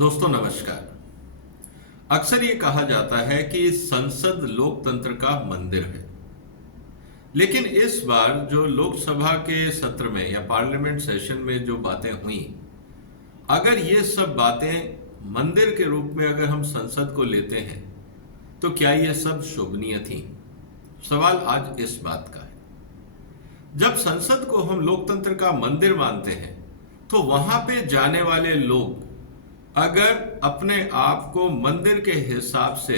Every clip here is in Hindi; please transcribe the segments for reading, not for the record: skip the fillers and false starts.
दोस्तों नमस्कार। अक्सर ये कहा जाता है कि संसद लोकतंत्र का मंदिर है, लेकिन इस बार जो लोकसभा के सत्र में या पार्लियामेंट सेशन में जो बातें हुई, अगर ये सब बातें मंदिर के रूप में अगर हम संसद को लेते हैं तो क्या ये सब शोभनीय थी? सवाल आज इस बात का है। जब संसद को हम लोकतंत्र का मंदिर मानते हैं तो वहां पे जाने वाले लोग अगर अपने आप को मंदिर के हिसाब से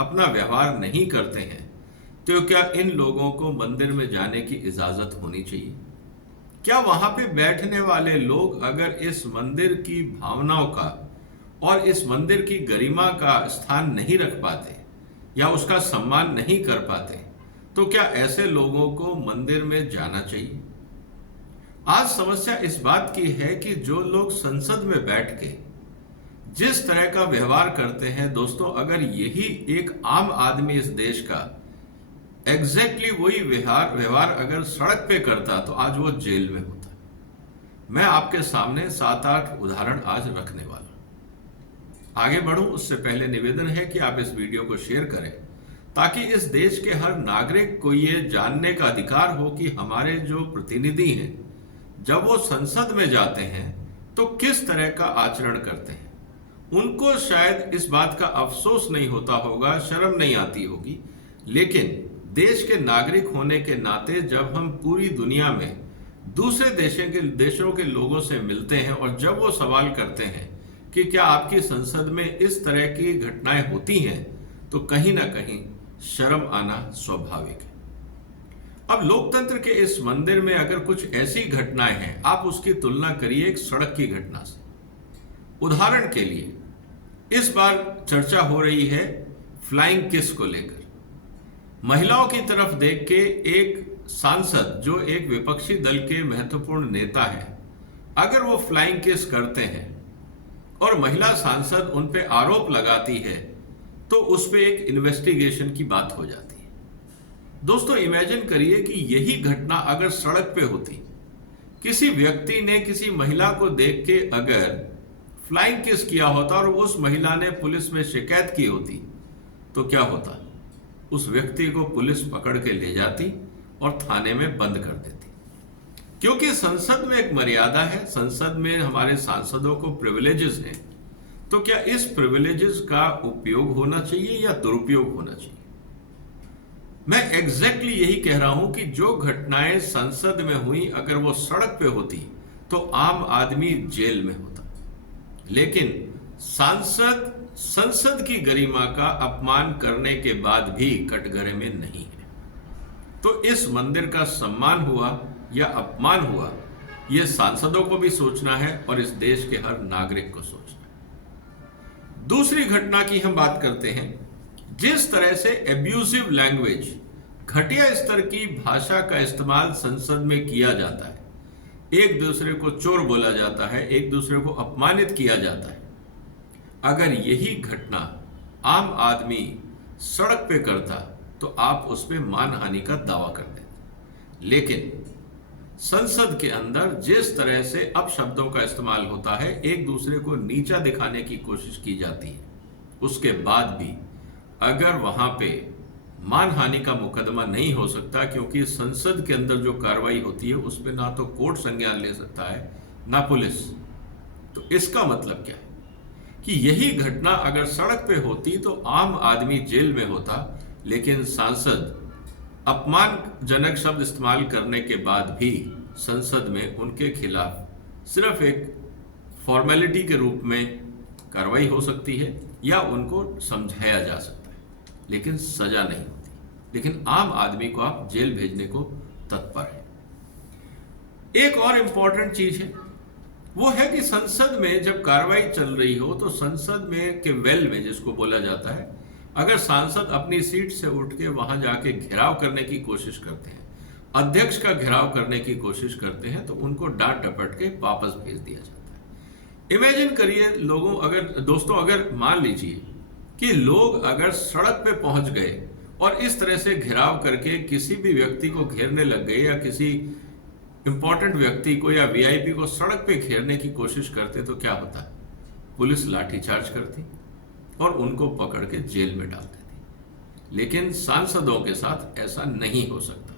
अपना व्यवहार नहीं करते हैं तो क्या इन लोगों को मंदिर में जाने की इजाजत होनी चाहिए? क्या वहां पे बैठने वाले लोग अगर इस मंदिर की भावनाओं का और इस मंदिर की गरिमा का स्थान नहीं रख पाते या उसका सम्मान नहीं कर पाते तो क्या ऐसे लोगों को मंदिर में जाना चाहिए? आज समस्या इस बात की है कि जो लोग संसद में बैठ के जिस तरह का व्यवहार करते हैं, दोस्तों, अगर यही एक आम आदमी इस देश का एग्जैक्टली वही व्यवहार अगर सड़क पे करता तो आज वो जेल में होता। मैं आपके सामने 7-8 उदाहरण आज रखने वाला। आगे बढ़ूं उससे पहले निवेदन है कि आप इस वीडियो को शेयर करें ताकि इस देश के हर नागरिक को ये जानने का अधिकार हो कि हमारे जो प्रतिनिधि हैं जब वो संसद में जाते हैं तो किस तरह का आचरण करते हैं। उनको शायद इस बात का अफसोस नहीं होता होगा, शर्म नहीं आती होगी, लेकिन देश के नागरिक होने के नाते जब हम पूरी दुनिया में दूसरे देशों के लोगों से मिलते हैं और जब वो सवाल करते हैं कि क्या आपकी संसद में इस तरह की घटनाएं होती हैं तो कहीं ना कहीं शर्म आना स्वाभाविक है। अब लोकतंत्र के इस मंदिर में अगर कुछ ऐसी घटनाएं हैं, आप उसकी तुलना करिए एक सड़क की घटना से। उदाहरण के लिए इस बार चर्चा हो रही है फ्लाइंग किस को लेकर। महिलाओं की तरफ देख के एक सांसद जो एक विपक्षी दल के महत्वपूर्ण नेता है, अगर वो फ्लाइंग किस करते हैं और महिला सांसद उन पे आरोप लगाती है तो उस पे एक इन्वेस्टिगेशन की बात हो जाती है। दोस्तों इमेजिन करिए कि यही घटना अगर सड़क पे होती, किसी व्यक्ति ने किसी महिला को देख के अगर फ्लाइंग किस किया होता और उस महिला ने पुलिस में शिकायत की होती तो क्या होता? उस व्यक्ति को पुलिस पकड़ के ले जाती और थाने में बंद कर देती। क्योंकि संसद में एक मर्यादा है, संसद में हमारे सांसदों को प्रिविलेजेस हैं, तो क्या इस प्रिविलेजेस का उपयोग होना चाहिए या दुरुपयोग होना चाहिए? मैं एग्जैक्टली यही कह रहा हूं कि जो घटनाएं संसद में हुई अगर वो सड़क पे होती तो आम आदमी जेल में होता, लेकिन सांसद संसद की गरिमा का अपमान करने के बाद भी कटघरे में नहीं है। तो इस मंदिर का सम्मान हुआ या अपमान हुआ, यह सांसदों को भी सोचना है और इस देश के हर नागरिक को सोचना है। दूसरी घटना की हम बात करते हैं। जिस तरह से एब्यूजिव लैंग्वेज, घटिया स्तर की भाषा का इस्तेमाल संसद में किया जाता है, एक दूसरे को चोर बोला जाता है, एक दूसरे को अपमानित किया जाता है, अगर यही घटना आम आदमी सड़क पे करता तो आप उस पे मानहानि का दावा कर देते। लेकिन संसद के अंदर जिस तरह से अपशब्दों का इस्तेमाल होता है, एक दूसरे को नीचा दिखाने की कोशिश की जाती है, उसके बाद भी अगर वहां पे मानहानि का मुकदमा नहीं हो सकता, क्योंकि संसद के अंदर जो कार्रवाई होती है उस पर ना तो कोर्ट संज्ञान ले सकता है ना पुलिस। तो इसका मतलब क्या है कि यही घटना अगर सड़क पे होती तो आम आदमी जेल में होता, लेकिन सांसद अपमानजनक शब्द इस्तेमाल करने के बाद भी संसद में उनके खिलाफ सिर्फ एक फॉर्मेलिटी के रूप में कार्रवाई हो सकती है या उनको समझाया जा सकता है, लेकिन सजा नहीं होती। लेकिन आम आदमी को आप जेल भेजने को तत्पर है। एक और इंपॉर्टेंट चीज है, वो है कि संसद में जब कार्रवाई चल रही हो तो संसद में के वेल में, जिसको बोला जाता है, अगर सांसद अपनी सीट से उठ के वहां जाके घेराव करने की कोशिश करते हैं, अध्यक्ष का घेराव करने की कोशिश करते हैं, तो उनको डांट डपट के वापस भेज दिया जाता है। इमेजिन करिए दोस्तों, अगर मान लीजिए कि लोग अगर सड़क पे पहुंच गए और इस तरह से घेराव करके किसी भी व्यक्ति को घेरने लग गए या किसी इंपॉर्टेंट व्यक्ति को या वीआईपी को सड़क पे घेरने की कोशिश करते तो क्या होता है? पुलिस लाठीचार्ज करती और उनको पकड़ के जेल में डाल देती। लेकिन सांसदों के साथ ऐसा नहीं हो सकता,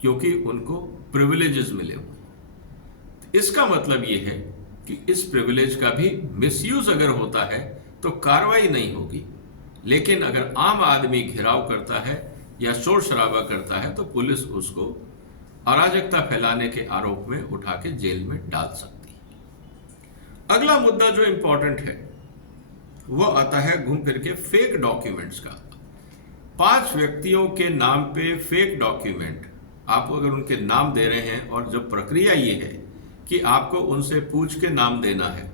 क्योंकि उनको प्रिविलेजेस मिले हुए। इसका मतलब ये है कि इस प्रिविलेज का भी मिसयूज अगर होता है तो कार्रवाई नहीं होगी, लेकिन अगर आम आदमी घिराव करता है या शोर शराबा करता है तो पुलिस उसको अराजकता फैलाने के आरोप में उठा के जेल में डाल सकती है। अगला मुद्दा जो इंपॉर्टेंट है वो आता है घूम फिर के फेक डॉक्यूमेंट्स का। 5 व्यक्तियों के नाम पे फेक डॉक्यूमेंट, आप अगर उनके नाम दे रहे हैं और जो प्रक्रिया ये है कि आपको उनसे पूछ के नाम देना है,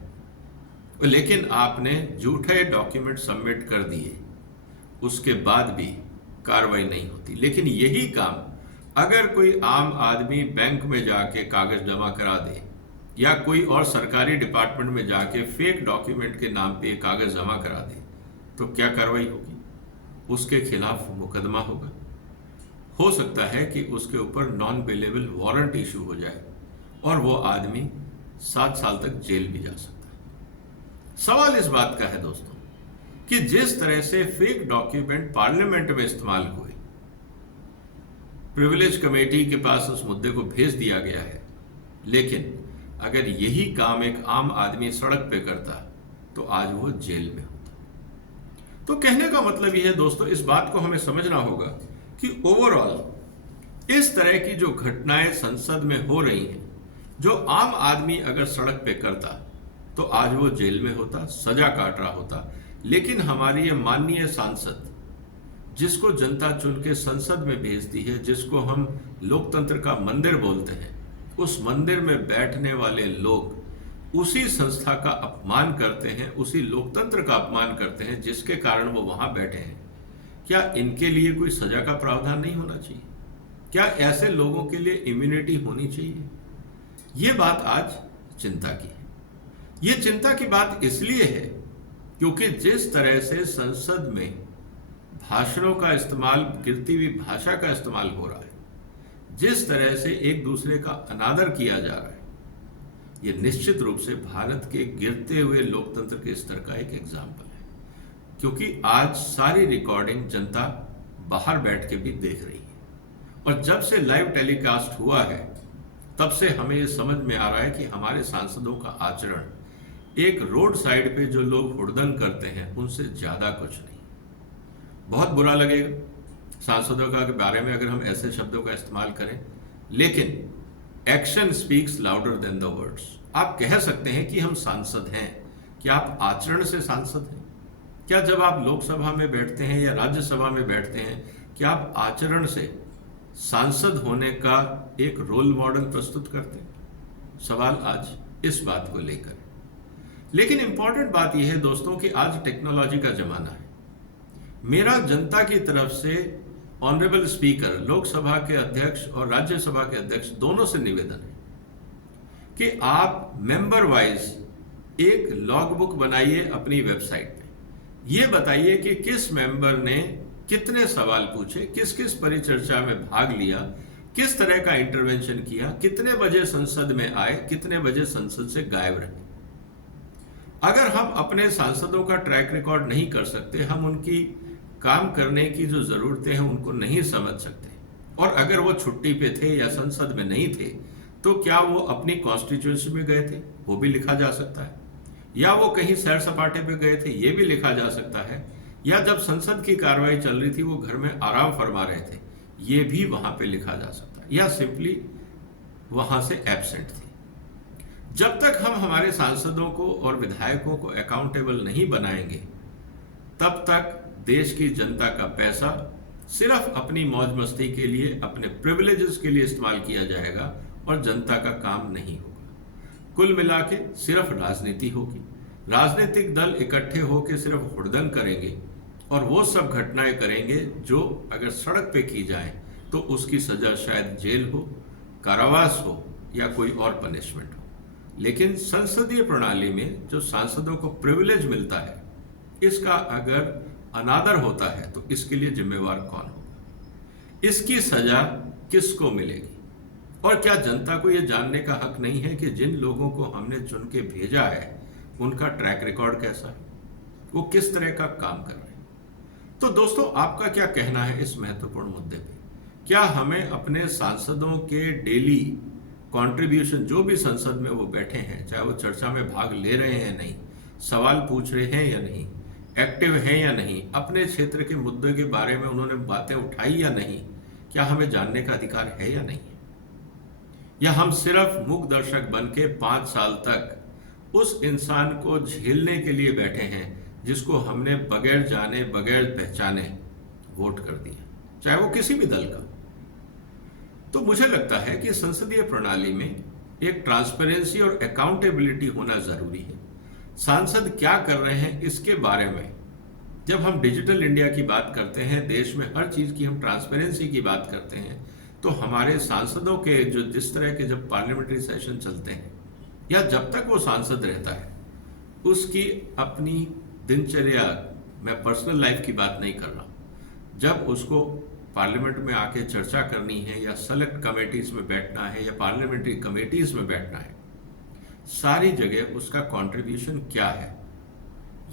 लेकिन आपने झूठे डॉक्यूमेंट सबमिट कर दिए, उसके बाद भी कार्रवाई नहीं होती। लेकिन यही काम अगर कोई आम आदमी बैंक में जाके कागज जमा करा दे या कोई और सरकारी डिपार्टमेंट में जाके फेक डॉक्यूमेंट के नाम पे कागज जमा करा दे, तो क्या कार्रवाई होगी? उसके खिलाफ मुकदमा होगा। हो सकता है कि उसके ऊपर नॉन बेलेबल वारंट इशू हो जाए और वो आदमी 7 साल तक जेल भी जा सकता है। सवाल इस बात का है दोस्तों कि जिस तरह से फेक डॉक्यूमेंट पार्लियामेंट में इस्तेमाल हुए, प्रिविलेज कमेटी के पास उस मुद्दे को भेज दिया गया है, लेकिन अगर यही काम एक आम आदमी सड़क पे करता तो आज वो जेल में होता। तो कहने का मतलब यह है दोस्तों, इस बात को हमें समझना होगा कि ओवरऑल इस तरह की जो घटनाएं संसद में हो रही हैं, जो आम आदमी अगर सड़क पे करता तो आज वो जेल में होता, सजा काट रहा होता। लेकिन हमारी ये माननीय सांसद, जिसको जनता चुन के संसद में भेजती है, जिसको हम लोकतंत्र का मंदिर बोलते हैं, उस मंदिर में बैठने वाले लोग उसी संस्था का अपमान करते हैं, उसी लोकतंत्र का अपमान करते हैं जिसके कारण वो वहां बैठे हैं। क्या इनके लिए कोई सजा का प्रावधान नहीं होना चाहिए? क्या ऐसे लोगों के लिए इम्यूनिटी होनी चाहिए? ये बात आज चिंता की है। ये चिंता की बात इसलिए है क्योंकि जिस तरह से संसद में भाषणों का इस्तेमाल, गिरती हुई भाषा का इस्तेमाल हो रहा है, जिस तरह से एक दूसरे का अनादर किया जा रहा है, ये निश्चित रूप से भारत के गिरते हुए लोकतंत्र के स्तर का एक एग्जाम्पल है। क्योंकि आज सारी रिकॉर्डिंग जनता बाहर बैठ के भी देख रही है, और जब से लाइव टेलीकास्ट हुआ है तब से हमें ये समझ में आ रहा है कि हमारे सांसदों का आचरण एक रोड साइड पे जो लोग हुड़दंग करते हैं उनसे ज्यादा कुछ नहीं। बहुत बुरा लगेगा सांसदों का के बारे में अगर हम ऐसे शब्दों का इस्तेमाल करें, लेकिन action speaks louder than the words. आप कह सकते हैं कि हम सांसद हैं, क्या आप आचरण से सांसद हैं? क्या जब आप लोकसभा में बैठते हैं या राज्यसभा में बैठते हैं, क्या आप आचरण से सांसद होने का एक रोल मॉडल प्रस्तुत करते हैं? सवाल आज इस बात को लेकर है। लेकिन इंपॉर्टेंट बात यह है दोस्तों कि आज टेक्नोलॉजी का जमाना है। मेरा जनता की तरफ से ऑनरेबल स्पीकर, लोकसभा के अध्यक्ष और राज्यसभा के अध्यक्ष दोनों से निवेदन है कि आप मेंबर वाइज एक लॉग बुक बनाइए अपनी वेबसाइट पे। ये बताइए कि किस मेंबर ने कितने सवाल पूछे, किस किस परिचर्चा में भाग लिया, किस तरह का इंटरवेंशन किया, कितने बजे संसद में आए, कितने बजे संसद से गायब रहे। अगर हम अपने सांसदों का ट्रैक रिकॉर्ड नहीं कर सकते, हम उनकी काम करने की जो जरूरतें हैं उनको नहीं समझ सकते, और अगर वो छुट्टी पे थे या संसद में नहीं थे तो क्या वो अपनी कॉन्स्टिट्यूंसी में गए थे, वो भी लिखा जा सकता है, या वो कहीं सैर सपाटे पे गए थे, ये भी लिखा जा सकता है, या जब संसद की कार्रवाई चल रही थी वो घर में आराम फरमा रहे थे, ये भी वहां पे लिखा जा सकता है, या सिंपली वहां से एब्सेंट थे। जब तक हम हमारे सांसदों को और विधायकों को अकाउंटेबल नहीं बनाएंगे, तब तक देश की जनता का पैसा सिर्फ अपनी मौज मस्ती के लिए, अपने प्रिविलेजेस के लिए इस्तेमाल किया जाएगा और जनता का काम नहीं होगा। कुल मिला के सिर्फ राजनीति होगी, राजनीतिक दल इकट्ठे होकर सिर्फ हुड़दंग करेंगे और वो सब घटनाएं करेंगे जो अगर सड़क पे की जाए तो उसकी सजा शायद जेल हो, कारावास हो या कोई और पनिशमेंट हो। लेकिन संसदीय प्रणाली में जो सांसदों को प्रिविलेज मिलता है, इसका अगर अनादर होता है तो इसके लिए जिम्मेवार कौन होगा? इसकी सजा किसको मिलेगी? और क्या जनता को यह जानने का हक नहीं है कि जिन लोगों को हमने चुन के भेजा है उनका ट्रैक रिकॉर्ड कैसा है, वो किस तरह का काम कर रहे हैं। तो दोस्तों, आपका क्या कहना है इस महत्वपूर्ण मुद्दे पे? क्या हमें अपने सांसदों के डेली कंट्रीब्यूशन, जो भी संसद में वो बैठे हैं, चाहे वो चर्चा में भाग ले रहे हैं नहीं, सवाल पूछ रहे हैं या नहीं, एक्टिव हैं या नहीं, अपने क्षेत्र के मुद्दे के बारे में उन्होंने बातें उठाई या नहीं, क्या हमें जानने का अधिकार है या नहीं? या हम सिर्फ मूक दर्शक बन के 5 साल तक उस इंसान को झेलने के लिए बैठे हैं जिसको हमने बगैर जाने बगैर पहचाने वोट कर दिया, चाहे वो किसी भी दल का? तो मुझे लगता है कि संसदीय प्रणाली में एक ट्रांसपेरेंसी और अकाउंटेबिलिटी होना जरूरी है। सांसद क्या कर रहे हैं इसके बारे में जब हम डिजिटल इंडिया की बात करते हैं, देश में हर चीज की हम ट्रांसपेरेंसी की बात करते हैं, तो हमारे सांसदों के जो जिस तरह के जब पार्लियामेंट्री सेशन चलते हैं या जब तक वो सांसद रहता है, उसकी अपनी दिनचर्या, मैं पर्सनल लाइफ की बात नहीं कर रहा, जब उसको पार्लियामेंट में आके चर्चा करनी है या सेलेक्ट कमेटीज में बैठना है या पार्लियामेंट्री कमेटीज में बैठना है, सारी जगह उसका कंट्रीब्यूशन क्या है,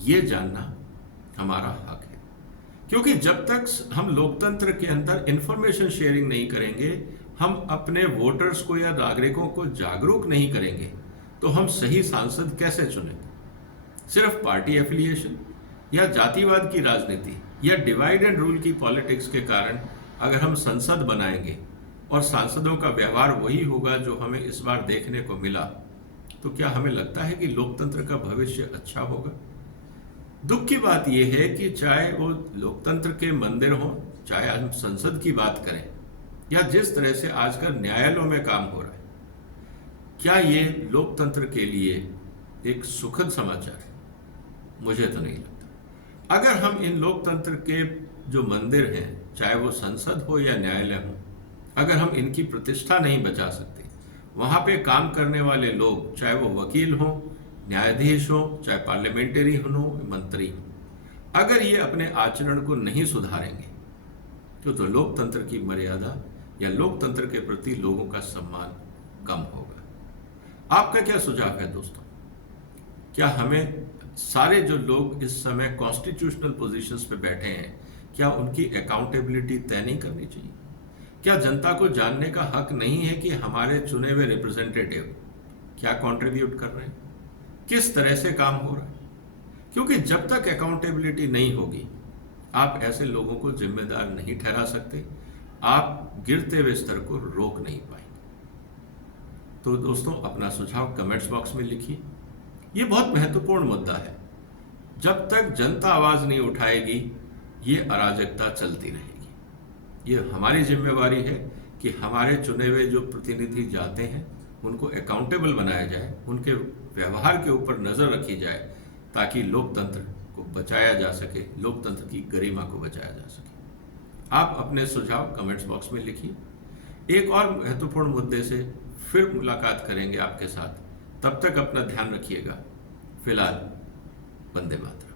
ये जानना हमारा हक है। क्योंकि जब तक हम लोकतंत्र के अंदर इंफॉर्मेशन शेयरिंग नहीं करेंगे, हम अपने वोटर्स को या नागरिकों को जागरूक नहीं करेंगे, तो हम सही सांसद कैसे चुनेंगे? सिर्फ पार्टी एफिलिएशन या जातिवाद की राजनीति या डिवाइड एंड रूल की पॉलिटिक्स के कारण अगर हम संसद बनाएंगे और सांसदों का व्यवहार वही होगा जो हमें इस बार देखने को मिला, तो क्या हमें लगता है कि लोकतंत्र का भविष्य अच्छा होगा? दुख की बात यह है कि चाहे वो लोकतंत्र के मंदिर हों, चाहे हम संसद की बात करें, या जिस तरह से आजकल न्यायालयों में काम हो रहा है, क्या ये लोकतंत्र के लिए एक सुखद समाचार है? मुझे तो नहीं लगता। अगर हम इन लोकतंत्र के जो मंदिर हैं, चाहे वो संसद हो या न्यायालय हो, अगर हम इनकी प्रतिष्ठा नहीं बचा सकते, वहां पे काम करने वाले लोग, चाहे वो वकील हो, न्यायाधीश हो, चाहे पार्लियामेंटरी हो, मंत्री हो, अगर ये अपने आचरण को नहीं सुधारेंगे तो लोकतंत्र की मर्यादा या लोकतंत्र के प्रति लोगों का सम्मान कम होगा। आपका क्या सुझाव है दोस्तों? क्या हमें सारे जो लोग इस समय कॉन्स्टिट्यूशनल पोजीशंस पे बैठे हैं, क्या उनकी अकाउंटेबिलिटी तय नहीं करनी चाहिए? क्या जनता को जानने का हक नहीं है कि हमारे चुने हुए रिप्रेजेंटेटिव क्या कंट्रीब्यूट कर रहे हैं, किस तरह से काम हो रहा है? क्योंकि जब तक अकाउंटेबिलिटी नहीं होगी, आप ऐसे लोगों को जिम्मेदार नहीं ठहरा सकते, आप गिरते हुए स्तर को रोक नहीं पाएंगे। तो दोस्तों, अपना सुझाव कमेंट्स बॉक्स में लिखिए। ये बहुत महत्वपूर्ण मुद्दा है। जब तक जनता आवाज नहीं उठाएगी, ये अराजकता चलती रहेगी। ये हमारी जिम्मेवारी है कि हमारे चुने हुए जो प्रतिनिधि जाते हैं, उनको अकाउंटेबल बनाया जाए, उनके व्यवहार के ऊपर नजर रखी जाए, ताकि लोकतंत्र को बचाया जा सके, लोकतंत्र की गरिमा को बचाया जा सके। आप अपने सुझाव कमेंट्स बॉक्स में लिखिए। एक और महत्वपूर्ण मुद्दे से फिर मुलाकात करेंगे आपके साथ। तब तक अपना ध्यान रखिएगा। फिलहाल वंदे मातरम।